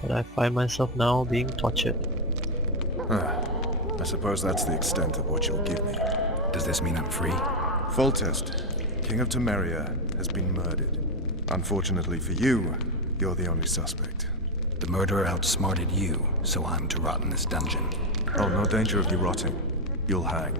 but I find myself now being tortured. I suppose that's the extent of what you'll give me. Does this mean I'm free? Foltest, King of Temeria, has been murdered. Unfortunately for you, you're the only suspect. The murderer outsmarted you, so I'm to rot in this dungeon. Oh, no danger of you rotting. You'll hang.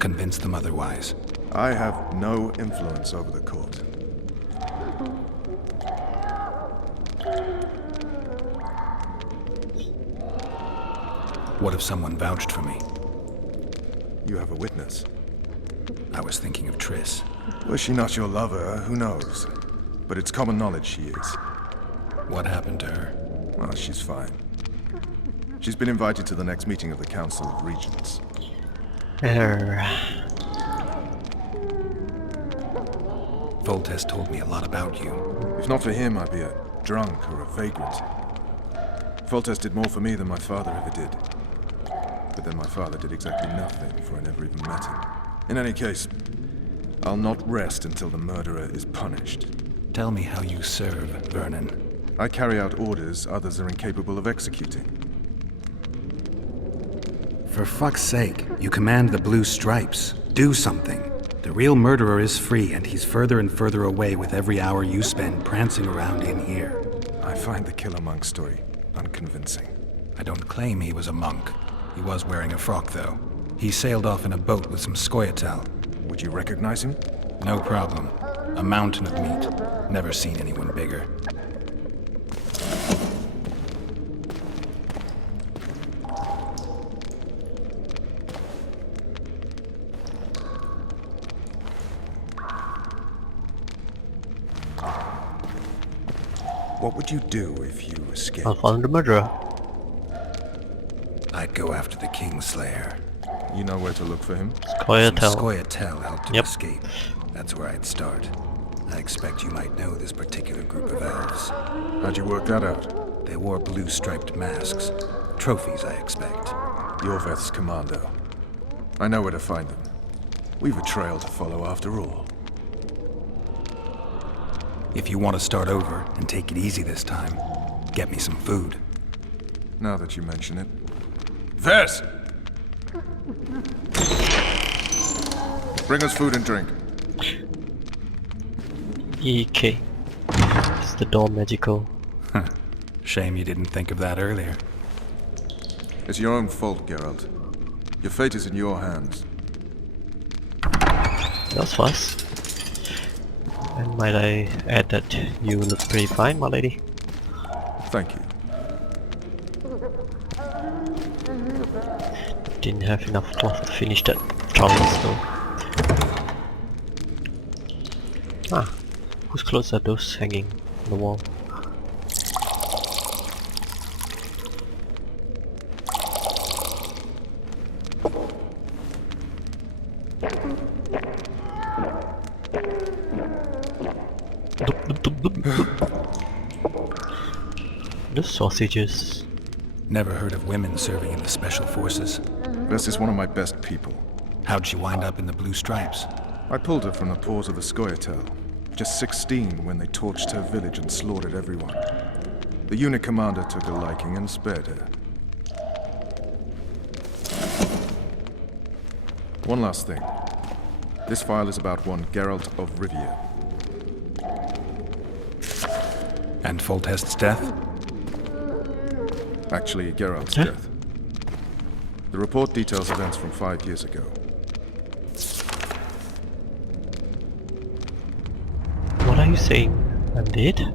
Convince them otherwise. I have no influence over the court. What if someone vouched for me? You have a witness. I was thinking of Triss. Was she not your lover? Who knows? But it's common knowledge she is. What happened to her? Well, she's fine. She's been invited to the next meeting of the Council of Regents. Foltest told me a lot about you. If not for him, I'd be a drunk or a vagrant. Foltest did more for me than my father ever did. But then my father did exactly nothing, for I never even met him. In any case, I'll not rest until the murderer is punished. Tell me how you serve, Vernon. I carry out orders others are incapable of executing. For fuck's sake, you command the Blue Stripes. Do something. The real murderer is free, and he's further and further away with every hour you spend prancing around in here. I find the Killer Monk story unconvincing. I don't claim he was a monk. He was wearing a frock, though. He sailed off in a boat with some Scoia'tael. Would you recognize him? No problem. A mountain of meat. Never seen anyone bigger. What would you do if you escaped? I'll follow the murderer. I'd go after the Kingslayer. You know where to look for him? Some Scoia'tael. Scoia'tael helped him Yep. escape. That's where I'd start. I expect you might know this particular group of elves. How'd you work that out? They wore blue-striped masks. Trophies, I expect. Yorveth's commando. I know where to find them. We've a trail to follow after all. If you want to start over and take it easy this time, get me some food. Now that you mention it. Vess! Bring us food and drink. EK. Is the door magical? Shame you didn't think of that earlier. It's your own fault, Geralt. Your fate is in your hands. That was fast. And might I add that you look pretty fine, my lady. Thank you. Didn't have enough cloth to finish that trellis though. Ah, whose clothes are those hanging on the wall? The sausages. Never heard of women serving in the Special Forces. Vess is one of my best people. How'd she wind up in the Blue Stripes? I pulled her from the paws of the Scoia'tael. Just 16 when they torched her village and slaughtered everyone. The unit commander took a liking and spared her. One last thing. This file is about one Geralt of Rivia. And Foltest's death? Actually, Geralt's death. The report details events from 5 years ago. What are you saying? I'm dead?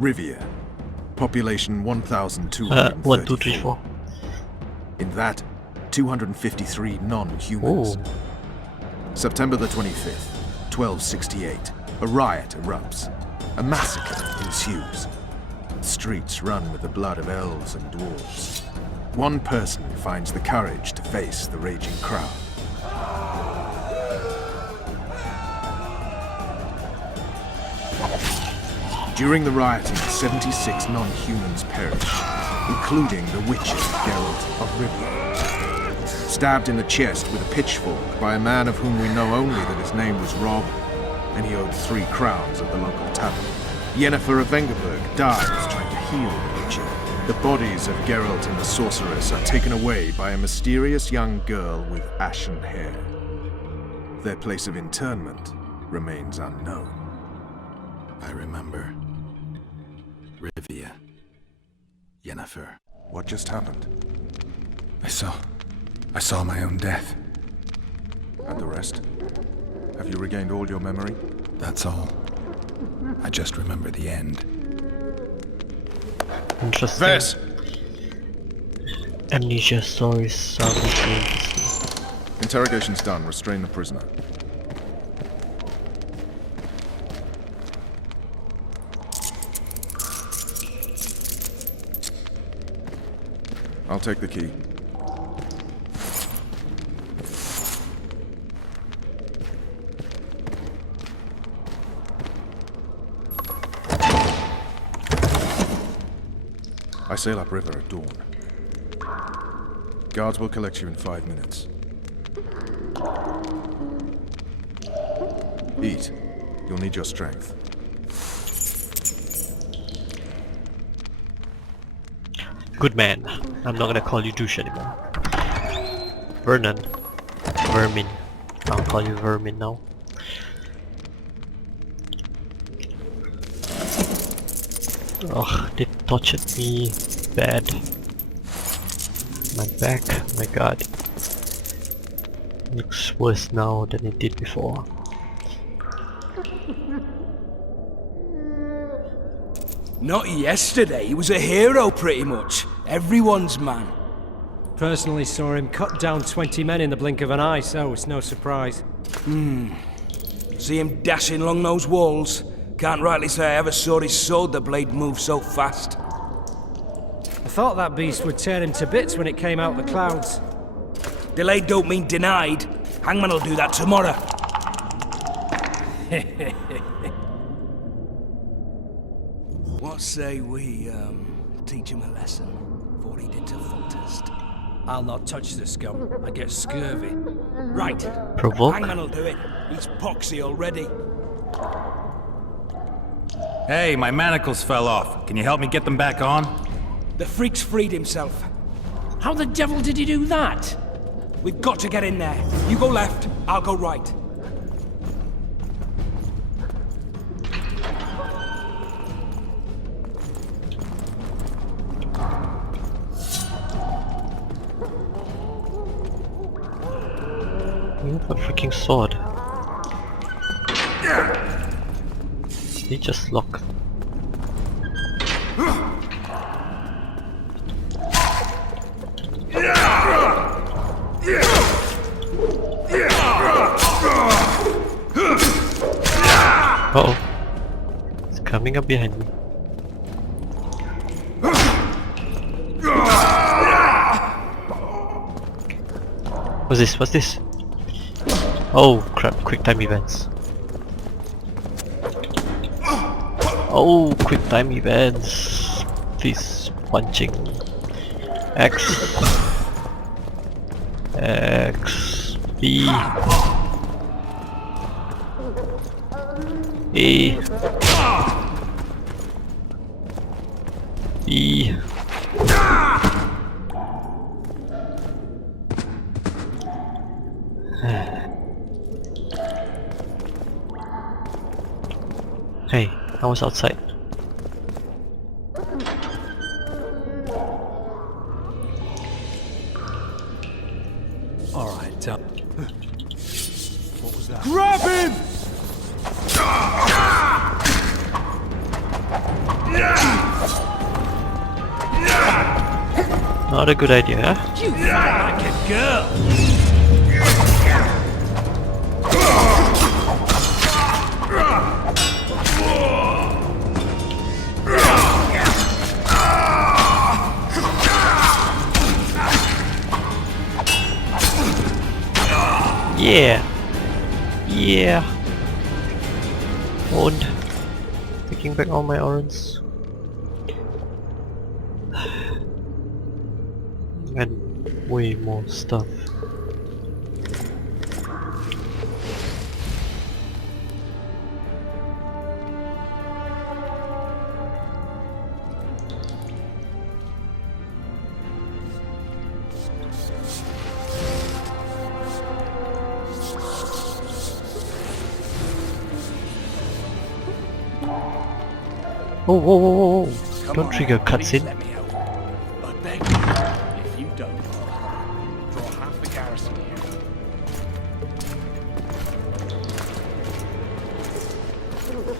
Rivia. Population 1,254. 1, 2, 3, 4. In that, 253 non-humans. Oh. September the 25th, 1268. A riot erupts. A massacre ensues. The streets run with the blood of elves and dwarves. One person finds the courage to face the raging crowd. During the rioting, 76 non-humans perished, including the witcher Geralt of Rivia. Stabbed in the chest with a pitchfork by a man of whom we know only that his name was Rob, and he owed 3 crowns at the local tavern. Yennefer of Vengerberg dies trying to heal the legion. The bodies of Geralt and the sorceress are taken away by a mysterious young girl with ashen hair. Their place of interment remains unknown. I remember. Rivia. Yennefer. What just happened? I saw my own death. And the rest? Have you regained all your memory? That's all. I just remember the end. Interesting. Ves! Amnesia stories are really interesting. Interrogation's done. Restrain the prisoner. I'll take the key. I sail upriver at dawn. Guards will collect you in 5 minutes. Eat. You'll need your strength. Good man. I'm not gonna call you douche anymore. Vernon. Vermin. I'll call you Vermin now. Ugh, they tortured me bad. My back, my god. Looks worse now than it did before. Not yesterday, he was a hero pretty much. Everyone's man. Personally saw him cut down 20 men in the blink of an eye, so it's no surprise. See him dashing along those walls? Can't rightly say I ever saw his sword the blade move so fast. I thought that beast would tear him to bits when it came out the clouds. Delayed don't mean denied. Hangman will do that tomorrow. What say we, teach him a lesson before he did to full test? I'll not touch the scum. I get scurvy. Right. Provoke? Hangman will do it. He's poxy already. Hey, my manacles fell off. Can you help me get them back on? The freak's freed himself. How the devil did he do that? We've got to get in there. You go left, I'll go right. You have a freaking sword. He just lock. Uh-oh. It's coming up behind me. What's this? What's this? Oh crap, quick time events. Oh, quick time events. This punching. X. X. B. A. B. Hey, I was outside. Alright, What was that? Grab him! Not a good idea, huh? You fight like a girl! Yeah! Yeah! Owned. Taking back all my orans. And way more stuff. Oh, whoa, whoa, whoa, whoa. Come Don't on, trigger please cutscene. let me out. I beg you, if you don't, draw half the garrison here.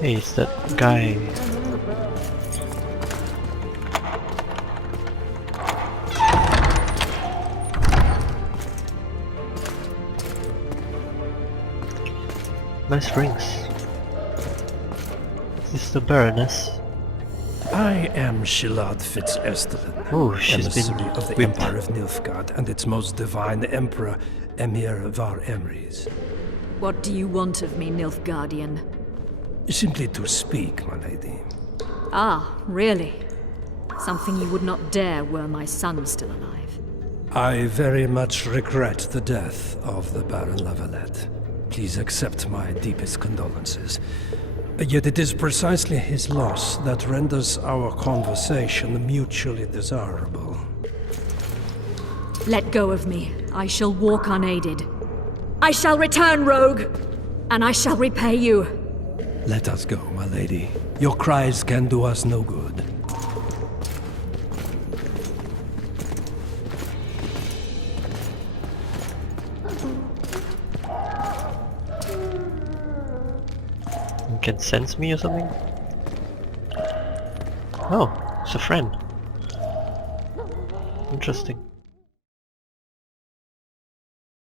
Hey, it's that guy. Nice rings. Is this the Baroness? I am Shilad Fitz-Estellen, Oh, she's emissary been of the whipped. Empire of Nilfgaard and its most divine Emperor, Emir Var Emrys. What do you want of me, Nilfgaardian? Simply to speak, my lady. Ah, really? Something you would not dare were my son still alive. I very much regret the death of the Baron Lavalette. Please accept my deepest condolences. Yet it is precisely his loss that renders our conversation mutually desirable. Let go of me. I shall walk unaided. I shall return, rogue! And I shall repay you. Let us go, my lady. Your cries can do us no good. You can sense me or something? Oh, it's a friend. Interesting.